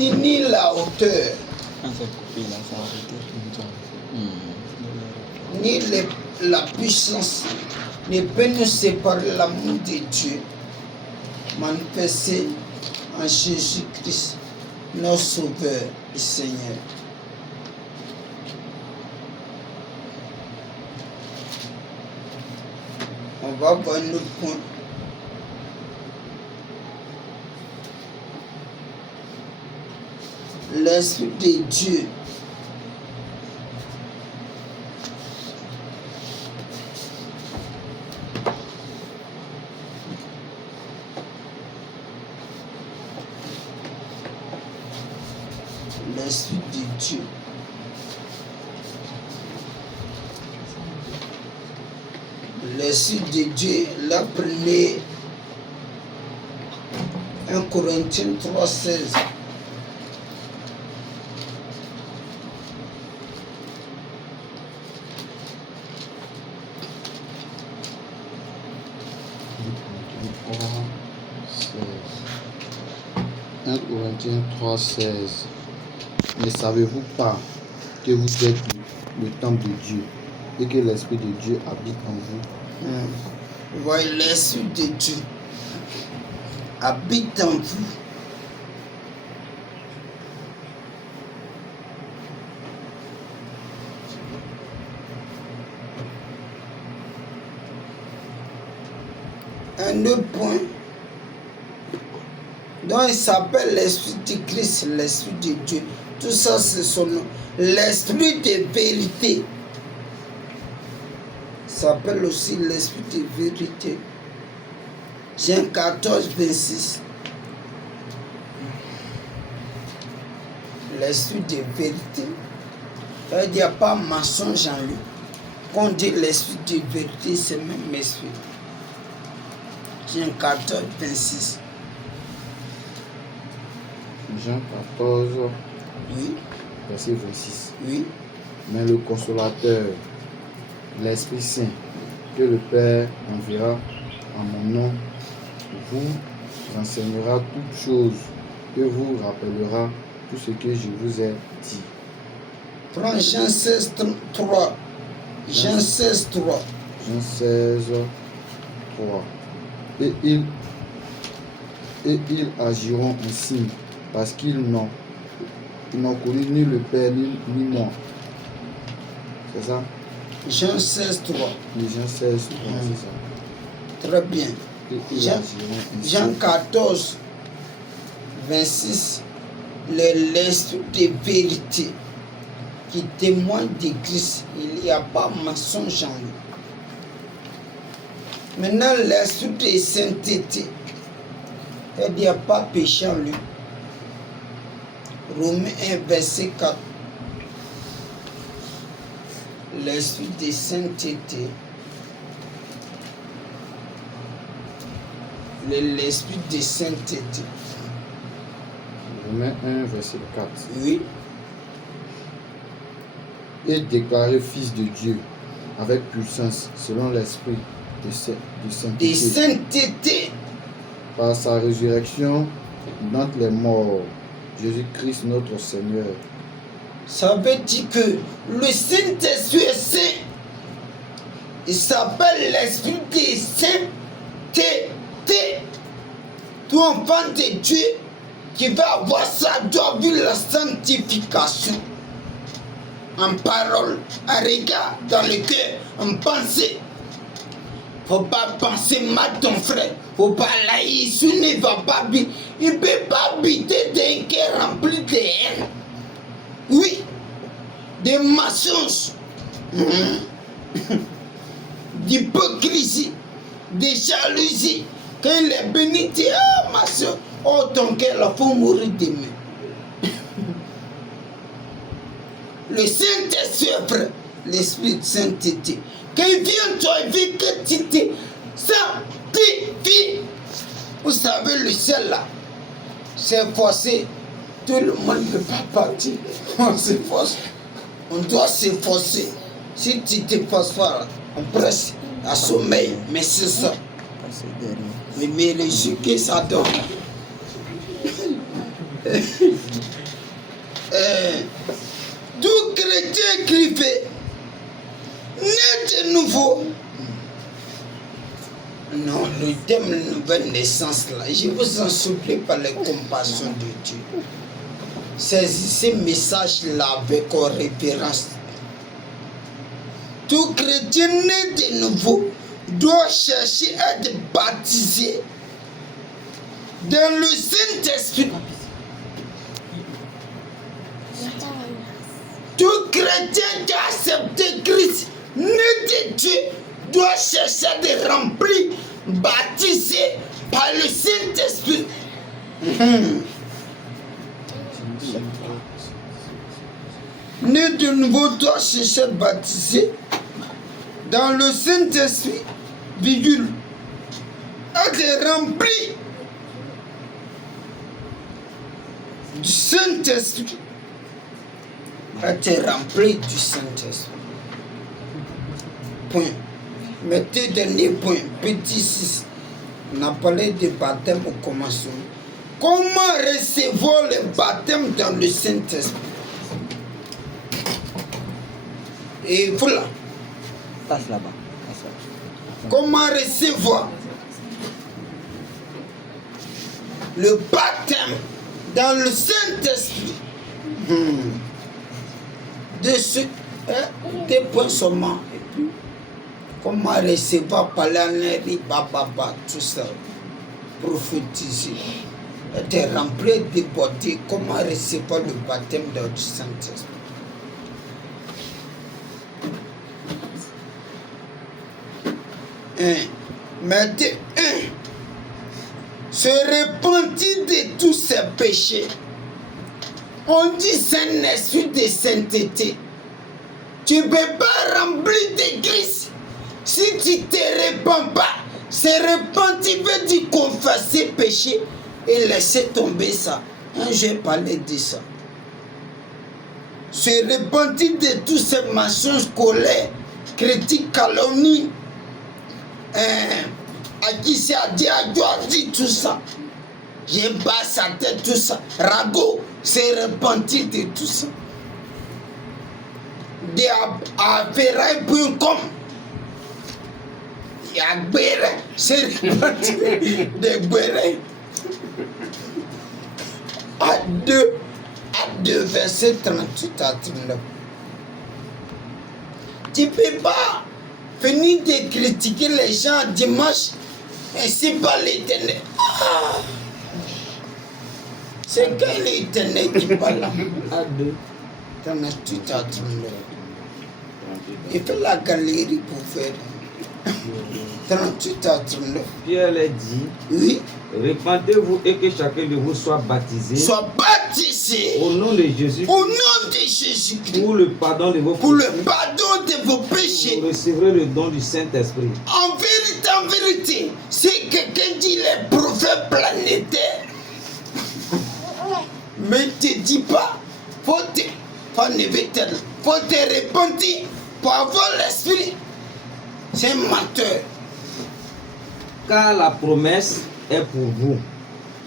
dit ni la hauteur, ni la puissance ne peut nous séparer l'amour de Dieu manifesté en Jésus-Christ, notre Sauveur et Seigneur. On va voir un autre point. L'Esprit de Dieu l'Esprit de Dieu l'Esprit de Dieu l'a prenez 1 Corinthiens 3,16. Corinthiens 3,16. Ne savez-vous pas que vous êtes le temple de Dieu et que l'Esprit de Dieu habite en vous? Voyez, l'Esprit de Dieu habite en vous. Un autre point. Donc il s'appelle l'Esprit de Christ, l'Esprit de Dieu. Tout ça c'est son nom. L'Esprit de vérité s'appelle aussi l'Esprit de vérité. Jean 14, 26. L'Esprit de vérité. Il n'y a pas mensonge en lui. Quand on dit l'Esprit de vérité, c'est le même esprit. Jean 14, 26. Jean 14, oui. Verset 26. Oui. Mais le consolateur, l'Esprit Saint, que le Père enverra en mon nom, vous enseignera toutes choses et vous rappellera tout ce que je vous ai dit. Prends Jean 16, 3. Jean 16, 3. Jean 16, 3. Et ils agiront ainsi parce qu'ils n'ont connu ni le Père ni moi. C'est ça? Jean 16, 3. Oui, Jean 16, 3, c'est ça. Très bien. Jean Jean 14, 26. L'Esprit de vérité qui témoigne de Christ. Il n'y a pas mensonge en lui. Maintenant, l'Esprit de sainteté. Il n'y a pas péché en lui. Romains 1, verset 4. L'Esprit de sainteté. L'Esprit de sainteté. Romains 1, verset 4. Oui. Et déclaré fils de Dieu avec puissance selon l'Esprit de sainteté. De sainteté. Par sa résurrection d'entre les morts, Jésus-Christ notre Seigneur. Ça veut dire que le Saint-Esprit est saint. Il s'appelle l'Esprit de sainteté. Tout enfant de Dieu qui va avoir ça doit vivre la sanctification. En parole, en regard, dans le cœur, en pensée. Faut pas penser mal ton frère. Faut pas l'haïr. Il ne va pas habiter. Il ne peut pas habiter d'un cœur rempli de haine. Oui. Des mensonges. D'hypocrisie. Des jalousies. Quand il est béni, il dit, ah ma soeur, oh ton cœur, il faut mourir demain. Le Saint-Esprit, frère, l'Esprit de sainteté. Quand il vient, toi, il veut que tu te sanctifies. Vous savez, le ciel là, c'est forcé. Tout le monde ne peut pas partir. On s'efforce. On doit s'efforcer. Si tu te forces pas, on presse à sommeil. Mais c'est ça. Mais les yeux que ça donne. Tout chrétien qui fait né de nouveau. Non, le thème de nouvelle naissance là, je vous en supplie par les compassions de Dieu. Saisissez ce message là avec révérence. Tout chrétien né de nouveau doit chercher à être baptisé dans le Saint-Esprit. Tout chrétien qui a accepté Christ, né de Dieu, doit chercher à être rempli, baptisé par le Saint-Esprit. Né de nouveau doit chercher à être baptisé dans le Saint-Esprit, virgule, à être rempli du Saint-Esprit. À être rempli du Saint-Esprit. Point. Mettez dernier point, petit 6. On a parlé de baptême au commencement. Comment recevoir le baptême dans le Saint-Esprit? Et voilà. Passe là-bas. Comment recevoir le baptême dans le Saint-Esprit? Deux points seulement. Et puis, comment recevoir par l'année, tout ça, prophétiser, être rempli de beauté, comment recevoir le baptême dans le Saint-Esprit? Matthieu 1, se repentir de tous ses péchés. On dit c'est un esprit de sainteté. Tu ne peux pas remplir de Christ si tu ne te repens pas. Se repentir veut dire confesser péché et laisser tomber ça. J'ai parlé de ça. Se repentir de tous ces mensonges, colère, critiques, calomnies. À qui c'est à dire, à dit tout ça. J'ai bas sa tête, tout ça. Rago, c'est repentir de tout ça. De affaires.com. Il y a Béré, c'est repentir de Béré. À 2 verset 38 à 39. Tu ne peux pas finir de critiquer les gens dimanche ainsi par l'Éternel. C'est quel Éternel qui parle là? À 2. 38 à 39. Il fait la galerie pour faire 38 à 39. Pierre leur dit, Oui. repentez-vous et que chacun de vous soit baptisé. Sois baptisé Au nom de Jésus. au nom de Jésus-Christ Pour le pardon de vos pour le péchés. pardon de vos péchés. Vous recevrez le don du Saint-Esprit. En vérité, si quelqu'un dit les prophètes planétaires, mais ne te dis pas, faut te repentir pour avoir l'esprit. C'est un menteur. Car la promesse est pour vous,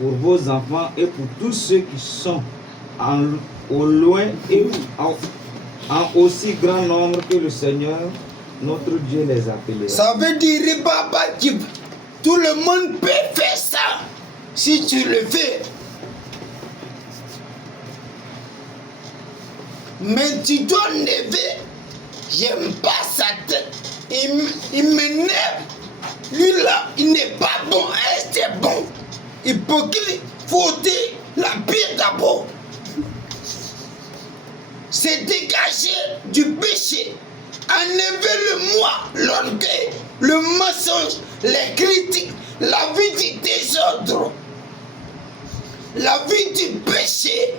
pour vos enfants et pour tous ceux qui sont au loin et en aussi grand nombre que le Seigneur, notre Dieu, les appellera. Ça veut dire, Baba, que tout le monde peut faire ça si tu le fais. Mais tu dois lever. J'aime pas sa tête. Il m'énerve. Lui là, il n'est pas bon. C'est bon. Hypocrite. Faut dire la pire d'abord. C'est dégager du péché. Enlever le moi, l'orgueil, le mensonge, les critiques, la vie du désordre, la vie du péché.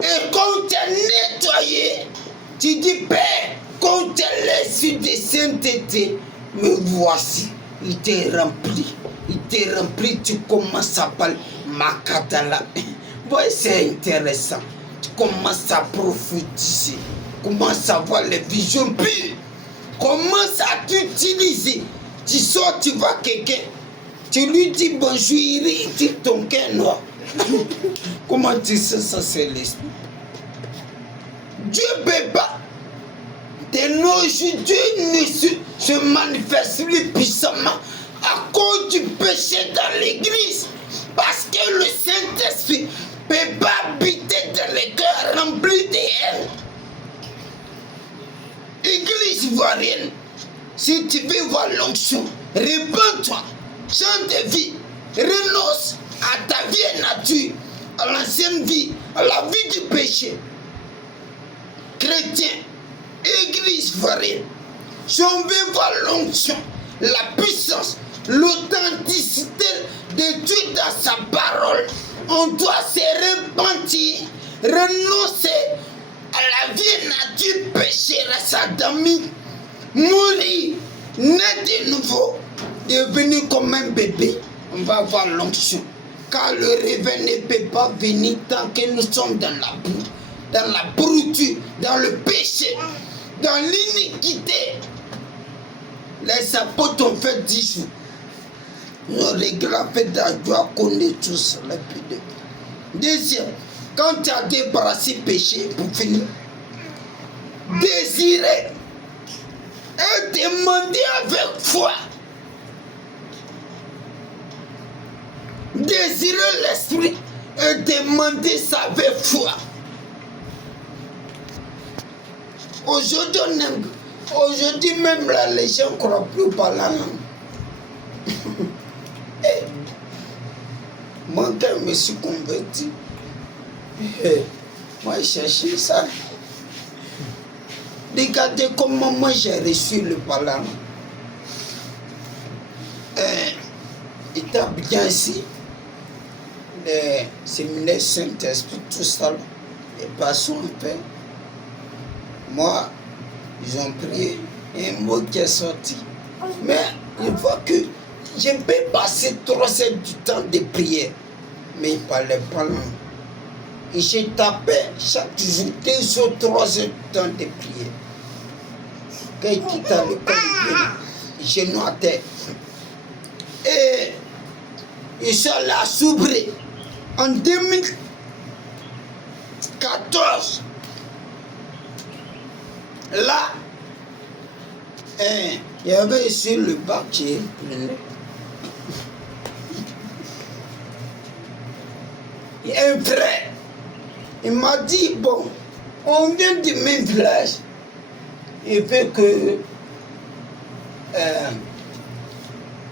Et quand tu es nettoyé, tu dis, Père, quand tu es l'esprit de sainteté, me voici, il t'est rempli. Il t'est rempli, tu commences à parler. Makadala. Voyez, c'est intéressant. Tu commences à prophétiser. Commence à voir les visions pures. Commence à t'utiliser. Tu sors, tu vois quelqu'un. Tu lui dis bonjour, il dit ton cœur noir. Comment tu sais ça, c'est l'esprit? aujourd'hui se manifeste plus puissamment à cause du péché dans l'église. Parce que le Saint-Esprit ne peut pas habiter dans les cœurs remplis de haine. Église ivoirienne, si tu veux voir l'onction, répands-toi, change de vie, renonce à ta vieille nature, à l'ancienne vie, à la vie du péché. Chrétien, église ivoirienne, si on veut voir l'onction, la puissance, l'authenticité de Dieu dans sa parole, on doit se repentir, renoncer à la vieille nature pécheresse adamique, mourir, naître de nouveau, devenir comme un bébé. On va voir l'onction. Car le réveil ne peut pas venir tant que nous sommes dans la boue, dans la pourriture, dans le péché, dans l'iniquité. Les apôtres ont fait 10 jours. Nos regrets fait de la joie connaît tous la pudeur. Deuxième, quand tu as débarrassé péché, pour finir, désirer et demander avec foi. Désirer l'esprit et demander ça avec foi. Aujourd'hui même là, les gens ne croient plus par la langue. Moi, quand je me suis converti, moi, je cherchais ça. Regardez comment moi j'ai reçu le parlant. Étant bien ici, les séminaires Saint-Esprit, tout ça, les passons un peu. Moi, ils ont prié, un mot qui est sorti. Mais une fois que je peux passer 3 heures du temps de prière, mais il ne parlait pas langue. Et j'ai tapé chaque jour 2 ou 3 heures de temps de prière. Quand il quitte à l'école de prière, genoux à terre. Et ils sont là s'ouvrir. En 2014, là, il y avait sur le bac qui est plein. Il y a un frère, il m'a dit, bon, on vient du même village. Il veut que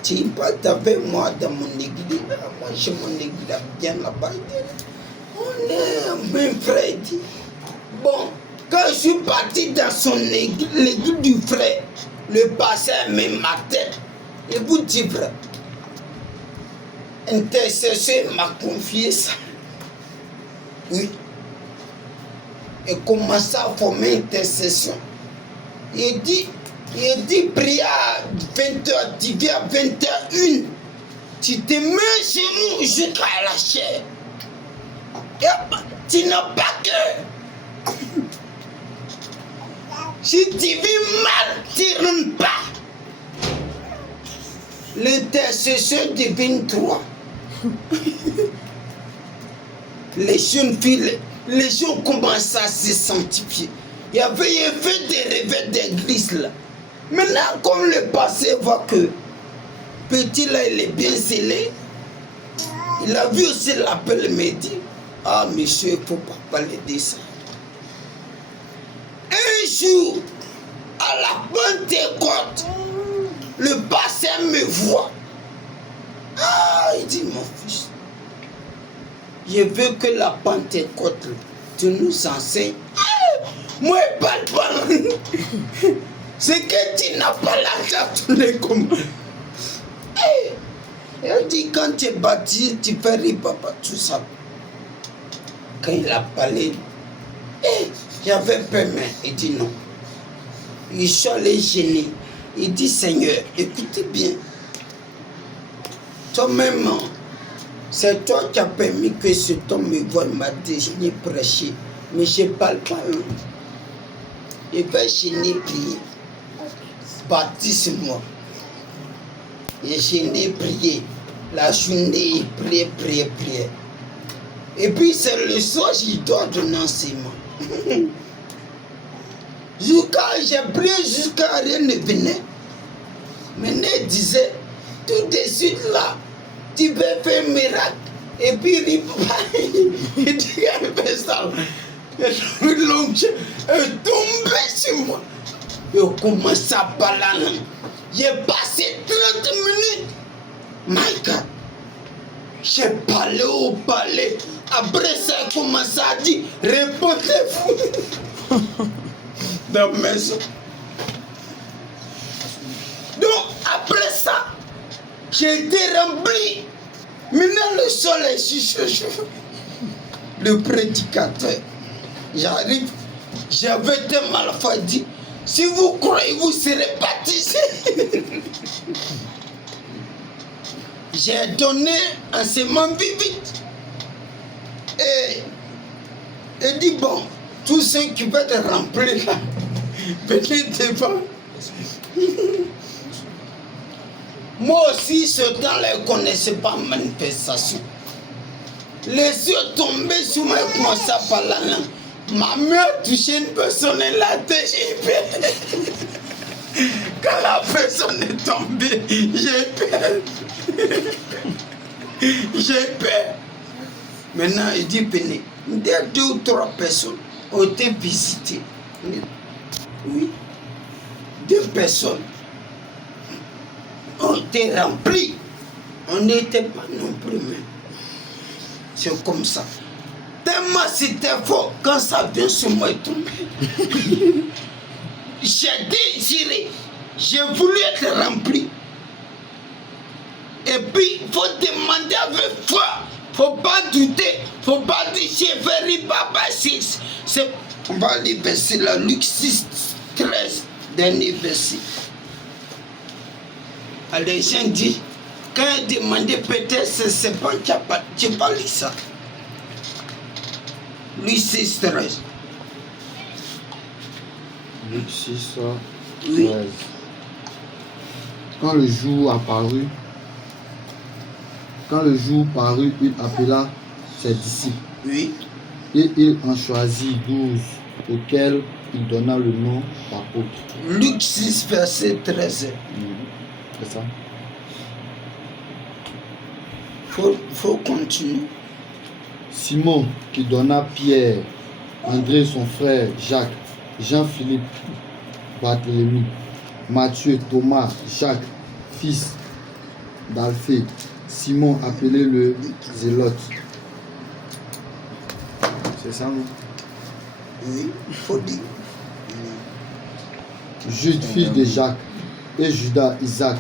tu partes avec moi dans mon église. Moi, j'ai mon église bien là-bas. On est un même frère. Il dit, bon, quand je suis parti dans son église, l'église du frère, le pasteur même matin, il vous dit, frère, intercesseur m'a confié ça. Oui. Et commence à former intercession. Il dit, prie à 20h, tu viens à 21h, tu te mets chez nous jusqu'à la chair. Et tu n'as pas que. Si tu vis mal, tu ne rentres pas. L'intercession devient 3. Les jeunes filles, les gens commencent à se sanctifier. Il y avait un fait des réveils d'église là. Maintenant, comme le passé voit que petit là, il est bien scellé, il a vu aussi l'appel, il me dit, ah monsieur, il ne faut pas parler de ça. Un jour, à la Pentecôte, le pasteur me voit. Ah, il dit, mon fils, je veux que la Pentecôte, tu nous enseignes. Ah, moi, je ne parle pas. C'est que tu n'as pas l'argent, tu les commandes. Il dit, quand tu es baptisé, tu fais papa, tout ça. Quand il a parlé, j'avais peur, mais il dit non. Il sont les gênés. Il dit, Seigneur, écoutez bien. Toi-même, c'est toi qui as permis que cet homme me voie, m'a désigné prêcher. Mais je ne parle pas. Il va gêner prier. Baptise-moi. Et gêné prier. La journée, prier. Et puis c'est le soir, je dois donner enseignement. Jusqu'à j'ai prié jusqu'à rien ne venait. Maintenant il disait, tout de suite là, tu peux faire un miracle. Et puis il dit, il fait ça. L'homme est tombé sur moi. Je commence à parler. J'ai passé 30 minutes. My God. J'ai parlé au palais. Après ça, il commence à dire, répondez-vous. Dans la maison. Donc, après ça, j'ai été rempli. Maintenant, le sol est sur ce jour. Le prédicateur, j'arrive, j'avais tellement la foi dit, si vous croyez, vous serez baptisés. J'ai donné un sément vite. Et dit, bon, tous ceux qui veulent être remplis là, venez devant. Moi aussi, ce temps-là, je ne connaissais pas la manifestation. Les yeux tombaient sur moi et commençaient à parler la langue. Ma main a touché une personne et la tête, j'ai peur. Quand la personne est tombée, j'ai peur. J'ai peur. Maintenant, il dit, venez. Dès 2 ou 3 personnes ont été visitées. Oui. 2 personnes ont été remplies. On n'était pas non plus même. C'est comme ça. Tellement c'était fort, quand ça vient sur moi et tomber. J'ai désiré, j'ai voulu être rempli. Et puis, il faut demander avec foi. Faut pas douter. Faut pas dire j'ai fait Papa 6. On va lire verset là, Luc 6, 13, dernier verset. Les gens disent, quand ils demandaient peut-être c'est pas tu n'as pas lu ça. Luc 6, 13. Luc 6, 13. Oui. Quand le jour parut, il appela ses disciples. Oui. Et il en choisit 12, auxquels il donna le nom d'apôtres. Luc 6, verset 13. C'est ça. Faut continuer. Simon, qui donna Pierre, André son frère, Jacques, Jean-Philippe, Barthélemy, Matthieu, Thomas, Jacques, fils d'Alphée, Simon appelé le Zélote. C'est ça, non? Oui, il faut dire. Jude, fils de Jacques, et Judas, Isaac,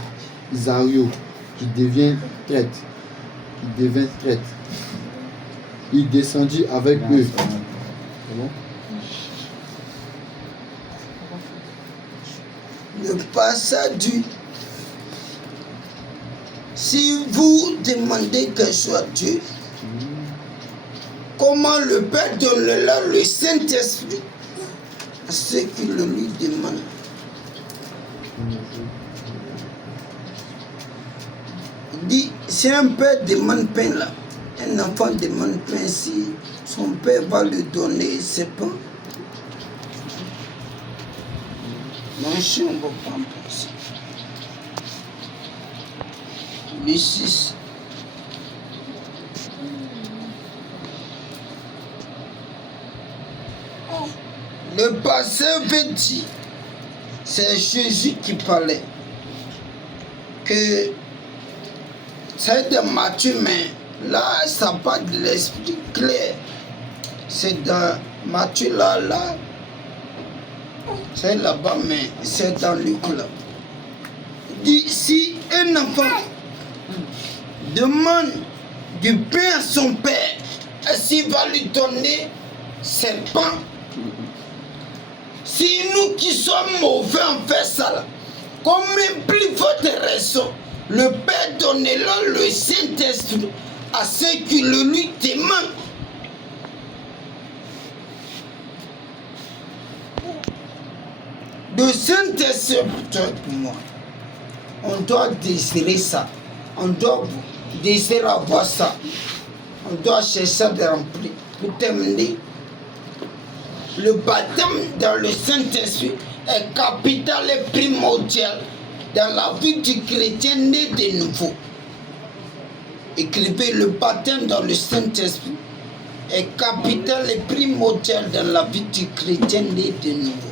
Isario, qui devint traître. Il descendit avec eux. Le passage dit, si vous demandez quelque chose à Dieu, comment le Père donnera le Saint-Esprit à ceux qui le lui demandent? Il dit, si un père demande pain là, un enfant demande pain, si son père va lui donner ses pains, mon chien ne va pas en penser. Le 6. Le passé veut dire, c'est Jésus qui parlait, que c'est de Matthieu, mais là, ça parle de l'esprit clair. C'est dans Matthieu là, c'est là-bas, mais c'est dans Luc là. Il dit, si un enfant demande du pain à son père, est-ce qu'il va lui donner ses pains? Si nous qui sommes mauvais en fait ça là, combien plus votre raison, le Père donnera le Saint-Esprit à ceux qui le lui demandent. Le Saint-Esprit pour toi et pour moi, on doit désirer ça, on doit désirer avoir ça, on doit chercher de remplir. Pour terminer, Le baptême dans le Saint-Esprit est capital et primordial dans la vie du chrétien né de nouveau. Écrivez, le baptême dans le Saint-Esprit est capital et primordial dans la vie du chrétien né de nouveau.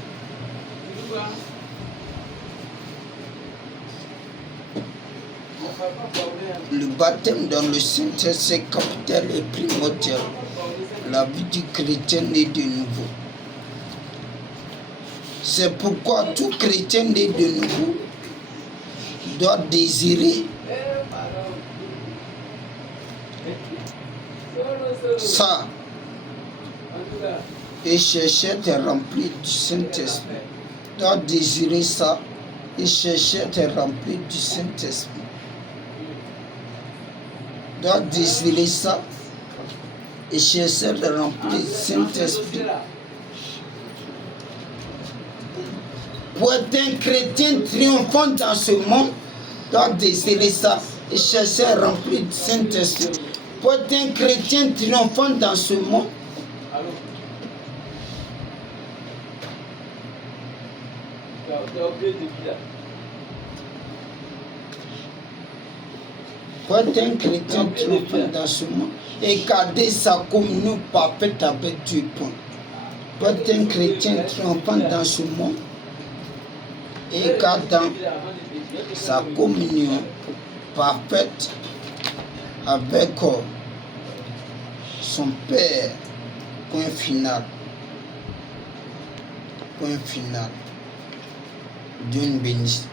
Le baptême dans le Saint-Esprit est capital et primordial dans la vie du chrétien né de nouveau. C'est pourquoi tout chrétien né de nouveau doit désirer ça et chercher de remplir du Saint-Esprit. Doit désirer ça et chercher de remplir du Saint-Esprit. Doit désirer ça et chercher de remplir du Saint-Esprit. Pour être un chrétien triomphant dans ce monde, doit désirer ça et chercher à remplir du Saint-Esprit. Pour être un chrétien triomphant dans ce monde, pour être un chrétien triomphant dans ce monde et garder sa communion parfaite avec Dieu. Pour être un chrétien triomphant dans ce monde et gardant sa communion parfaite avec son Père. Point final. Point final. Dieu nous bénisse.